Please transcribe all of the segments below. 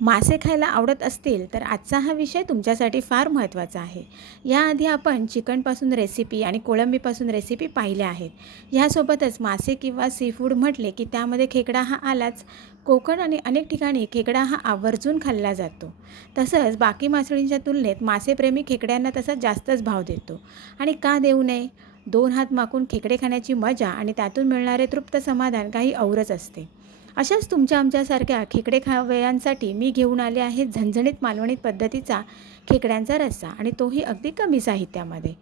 मासे खायला आवडत असतील तर आजचा हा विषय तुमच्यासाठी फार महत्त्वाचा आहे. याआधी आपण चिकनपासून रेसिपी आणि कोळंबीपासून रेसिपी पाहिल्या आहेत. ह्यासोबतच मासे किंवा सीफूड म्हटले की त्यामध्ये खेकडा हा आलाच. कोकण आणि अनेक ठिकाणी खेकडा हा आवर्जून खाल्ला जातो. तसंच बाकी मासळींच्या तुलनेत मासेप्रेमी खेकड्यांना तसा जास्तच भाव देतो. आणि का देऊ नये? 2 हात माकून खेकडे खाण्याची मजा आणि त्यातून मिळणारे तृप्त समाधान काही औरच असते. अशाच तुमच्या आमच्यासारख्या खेकडे खावयांसाठी मी घेऊन आले आहे झणझणीत मालवणी पद्धतीचा खेकड्यांचा रस्सा, आणि तोही अगदी कमी साहित्यामध्ये.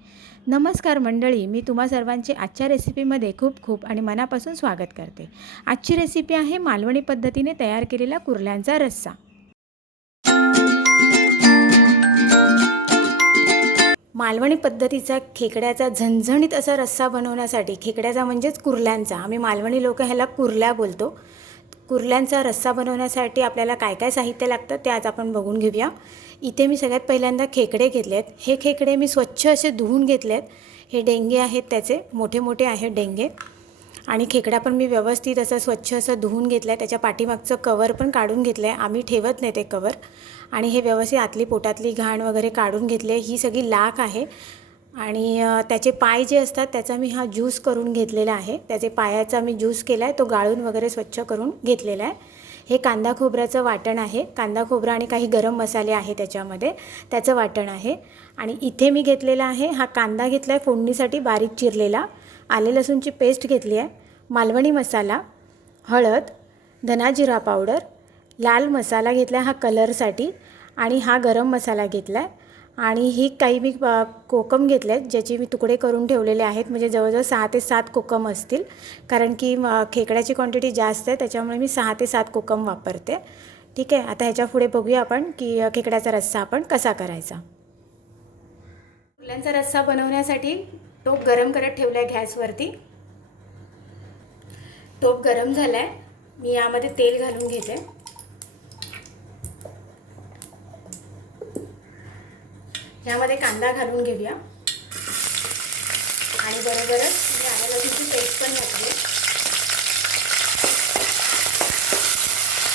नमस्कार मंडळी, मी तुम्हा सर्वांचे आजच्या रेसिपीमध्ये खूप खूप आणि मनापासून स्वागत करते. आजची रेसिपी आहे मालवणी पद्धतीने तयार केलेला कुर्ल्यांचा रस्सा. मालवणी पद्धतीचा खेकड्याचा झणझणीत असा रस्सा बनवण्यासाठी, खेकड्याचा म्हणजेच कुर्ल्यांचा, आम्ही मालवणी लोक ह्याला कुर्ल्या बोलतो. कुर्ल्यांचा रस्सा बनवण्यासाठी आपल्याला काय काय साहित्य लागतं ते आज आपण बघून घेऊया. इथे मी सगळ्यात पहिल्यांदा खेकडे घेतलेत. हे खेकडे मी स्वच्छ असे धुवून घेतलेत. हे डेंगे आहेत, त्याचे मोठे मोठे आहेत डेंगे. आणि खेकडा पण मी व्यवस्थित असं स्वच्छ असं धुवून घेतलं आहे. त्याच्या पाठीमागचं कवर पण काढून घेतलं आहे. आम्ही ठेवत नाही ते कवर. आणि हे व्यवस्थित आतली पोटातली घाण वगैरे काढून घेतले. ही सगळी लाख आहे. आणि त्याचे पाय जे असतात त्याचा मी हा ज्यूस करून घेतलेला आहे. त्याचे पायाचा मी ज्यूस केला आहे, तो गाळून वगैरे स्वच्छ करून घेतलेला आहे. हे कांदा खोबऱ्याचं वाटण आहे. कांदा खोबरा आणि काही गरम मसाले आहे त्याच्यामध्ये, त्याचं वाटण आहे. आणि इथे मी घेतलेला आहे, हा कांदा घेतला आहे फोडणीसाठी बारीक चिरलेला. आले लसूणची पेस्ट घेतली आहे. मालवणी मसाला, हळद, धना जिरा पावडर, लाल मसाला घेतला हा कलरसाठी. आणि हा गरम मसाला घेतला आहे. आणि ही काही मी कोकम घेतले आहेत, ज्याचे मी तुकडे करून ठेवलेले आहेत. म्हणजे जवळजवळ 6 ते 7 कोकम असतील, कारण की खेकड्याची क्वांटिटी जास्त आहे, त्याच्यामुळे मी 6 ते 7 कोकम वापरते. ठीक आहे. आता ह्याच्या पुढे बघूया आपण की खेकड्याचा रस्सा आपण कसा करायचा. कुर्ल्यांचा रस्सा बनवण्यासाठी टोप गरम करत ठेवला आहे गॅसवरती. टोप गरम झाला आहे. मी यामध्ये तेल घालून घेते. यामध्ये कांदा घालून घेऊया. आणि बरोबरच मी आलं लसूणची पेस्ट पण घातली.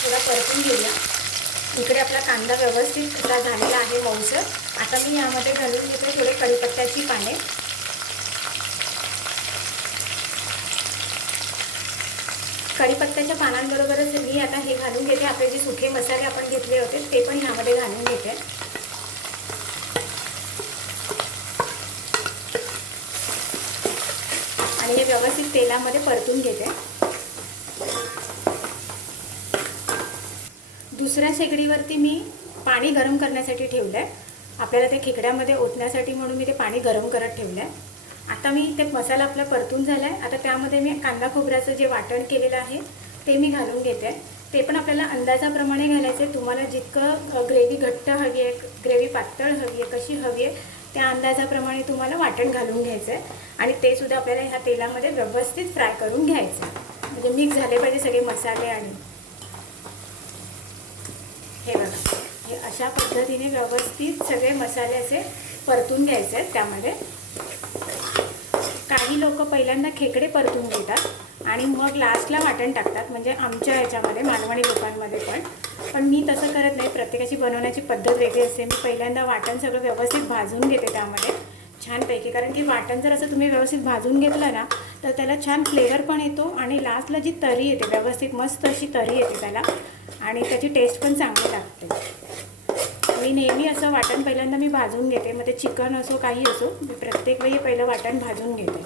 थोडा परतून घेऊया. इकडे आपला कांदा व्यवस्थित असा झालेला आहे मऊसर. आता मी यामध्ये घालून घेते थोडे कढीपत्त्याची पाने. कढीपत्त्याच्या पानांबरोबरच मी आता हे घालून घेते. आपले जे सुके मसाले आपण घेतले होते ते पण ह्यामध्ये घालून घेते. आणि हे व्यवस्थित तेलामध्ये परतून घेते. दुसऱ्या शेगडीवरती मी पाणी गरम करण्यासाठी ठेवलं आहे. आपल्याला ते खेकड्यामध्ये ओतण्यासाठी म्हणून मी ते पाणी गरम करत ठेवलं आहे. आता मी ते मसाला आपला परतून झाला आहे. आता त्यामध्ये मी कांदा खोबऱ्याचं जे वाटण केलेलं आहे ते मी घालून घेते. ते पण आपल्याला अंदाजाप्रमाणे घालायचे. तुम्हाला जितकं ग्रेव्ही घट्ट हवी आहे, ग्रेव्ही पातळ हवी आहे, कशी हवी आहे त्या अंदाजाप्रमाणे तुम्हाला वाटण घालून घ्यायचं आहे. आणि ते सुद्धा आपल्याला ह्या तेलामध्ये व्यवस्थित फ्राय करून घ्यायचं आहे. म्हणजे मिक्स झाले पाहिजे सगळे मसाले. आणि हे बघा, हे अशा पद्धतीने व्यवस्थित सगळे मसाले असे परतून घ्यायचे आहेत त्यामध्ये. काही लोक पहिल्यांदा खेकडे परतून घेतात आणि मग लास्टला वाटण टाकतात, म्हणजे आमच्या ह्याच्यामध्ये मालवणी लोकांमध्ये पण मी तसं करत नाही. प्रत्येकाची बनवण्याची पद्धत वेगळी असते. मी पहिल्यांदा वाटण सगळं व्यवस्थित भाजून घेते त्यामध्ये छानपैकी, कारण की वाटण जर असं तुम्ही व्यवस्थित भाजून घेतलं ना तर त्याला छान फ्लेवर पण येतो. आणि लास्टला जी तरी येते व्यवस्थित मस्त अशी तरी येते त्याला, आणि त्याची टेस्ट पण चांगली लागते. मी नेहमी असं वाटण पहिल्यांदा मी भाजून घेते. मग ते चिकन असो काही असो, मी प्रत्येक वेळी पहिलं वाटण भाजून घेते.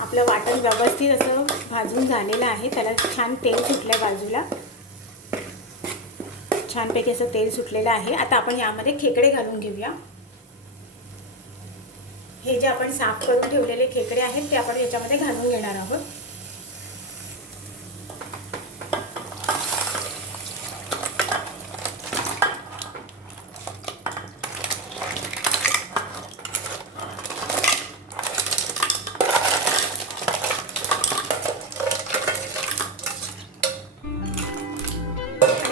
आपलं वाटण व्यवस्थित असं भाजून झालेलं आहे. त्याला छान तेल सुटलं बाजूला, छानपैकी असं तेल सुटलेलं आहे. आता आपण यामध्ये खेकडे घालून घेऊया. हे जे आपण साफ करून ठेवलेले खेकडे आहेत ते आपण याच्यामध्ये घालून घेणार आहोत.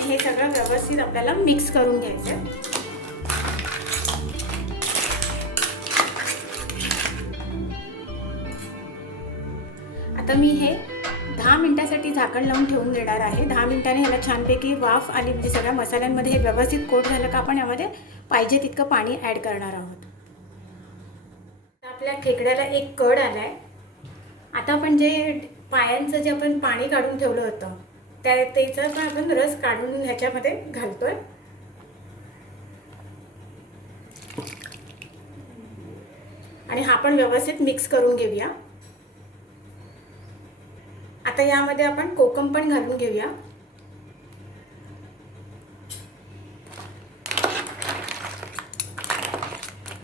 हे सगळं व्यवस्थित आपल्याला मिक्स करून घ्यायचं आहे. आता मी हे 10 मिनिटासाठी झाकण लावून ठेवून देणार आहे. 10 मिनिटांनी ह्याला छानपैकी वाफ आली म्हणजे सगळ्या मसाल्यांमध्ये हे व्यवस्थित कोट झालं का आपण यामध्ये पाहिजे तितकं पाणी ॲड करणार आहोत. आपल्या खेकड्याला एक कड आला आहे. आता आपण जे पायांचं जे आपण पाणी काढून ठेवलं होतं त्याचा पण आपण रस काढून ह्याच्यामध्ये घालतोय. आणि हा पण व्यवस्थित मिक्स करून घेऊया. आता यामध्ये आपण कोकम पण घालून घेऊया.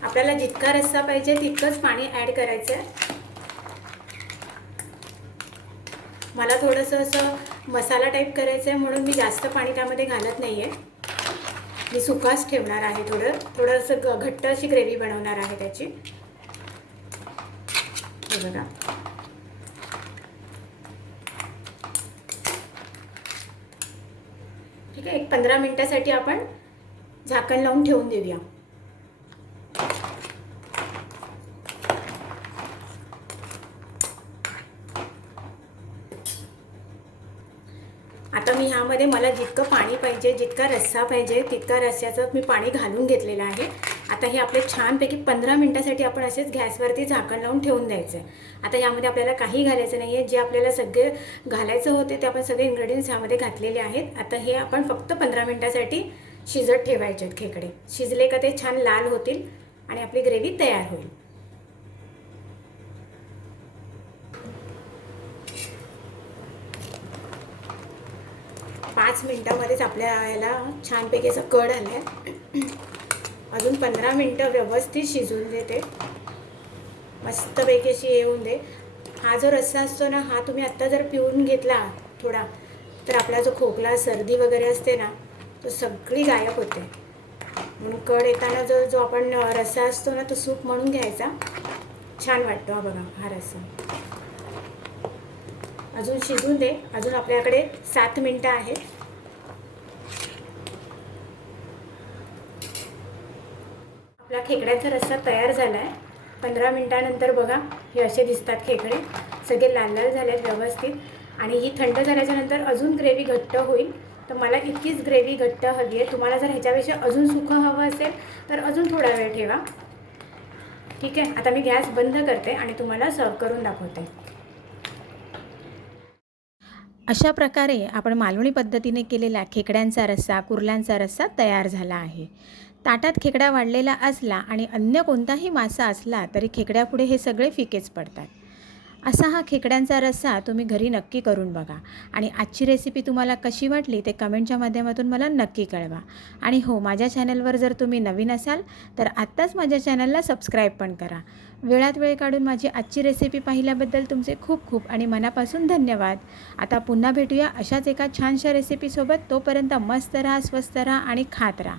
आपल्याला जितका रस्सा पाहिजे तितकंच पाणी ॲड करायचं आहे. मला थोडंसं असं मसाला टाईप करायचं आहे म्हणून मी जास्त पाणी त्यामध्ये घालत नाही आहे. मी सुकाच ठेवणार आहे. थोडंसं घट्ट अशी ग्रेव्ही बनवणार आहे त्याची. हे बघा, ठीक आहे. एक 15 मिनिटासाठी आपण झाकण लावून ठेवून देऊया. आता मी ह्यामध्ये मला जितकं पाणी पाहिजे, जितका रस्सा पाहिजे तितका रस्स्याचं मी पाणी घालून घेतलेलं आहे. आता हे आपले छानपैकी 15 मिनिटासाठी आपण असेच गॅसवरती झाकण लावून ठेवून द्यायचं आहे. आता यामध्ये आपल्याला काही घालायचं नाही आहे. जे आपल्याला सगळे घालायचं होते ते आपण सगळे इन्ग्रेडियंट्स ह्यामध्ये घातलेले आहेत. आता हे आपण फक्त 15 मिनिटासाठी शिजत ठेवायचे आहेत. खेकडे शिजले का ते छान लाल होतील आणि आपली ग्रेव्ही तयार होईल. पाच मिनिटामध्येच आपल्या ह्याला छानपैकी असं कड आलं आहे. अजून 15 मिनिटं व्यवस्थित शिजवून देते. मस्तपैकी अशी येऊन दे. हा जो रस्सा असतो ना, हा तुम्ही आत्ता जर पिऊन घेतला थोडा तर आपला जो खोकला सर्दी वगैरे असते ना तो सगळी गायब होते. म्हणून कड येताना जो आपण रस्सा असतो ना तो सूप म्हणून घ्यायचा. छान वाटतो. हा बघा, हा रस्सा अजून शिजून दे. अजून आपल्याकडे 7 मिनिटं आहेत. आपला खेकड्याचा रस्सा तयार झाला आहे. 15 मिनिटानंतर बघा हे असे दिसतात खेकडे. सगळे लाल लाल झाले आहेत व्यवस्थित. आणि ही थंड झाल्याच्यानंतर अजून ग्रेव्ही घट्ट होईल. तर मला इतकीच ग्रेव्ही घट्ट हवी आहे. तुम्हाला जर ह्याच्यापेक्षा अजून सुकं हवं असेल तर अजून थोडा वेळ ठेवा. ठीक आहे. आता मी गॅस बंद करते आणि तुम्हाला सर्व करून दाखवते. अशा प्रकारे आपण मालवणी पद्धतीने केलेला खेकड्यांचा रस्सा, कुर्ल्यांचा रस्सा तयार झाला आहे. ताटात खेकडा वाढलेला असला आणि अन्य कोणताही मासा असला तरी खेकड्यापुढे हे सगळे फिकेच पडतात. असा हा खेकड्यांचा रस्सा तुम्ही घरी नक्की करून बघा. आणि आजची रेसिपी तुम्हाला कशी वाटली ते कमेंटच्या माध्यमातून मला नक्की कळवा. आणि हो, माझ्या चॅनलवर जर तुम्ही नवीन असाल तर आत्ताच माझ्या चॅनलला सबस्क्राईब पण करा. वेळात वेळ काढून माझी आजची रेसिपी पाहिल्याबद्दल तुमचे खूप खूप आणि मनापासून धन्यवाद. आता पुन्हा भेटूया अशाच एका छानशा रेसिपीसोबत. तोपर्यंत मस्त राहा, स्वस्त राहा आणि खात राहा.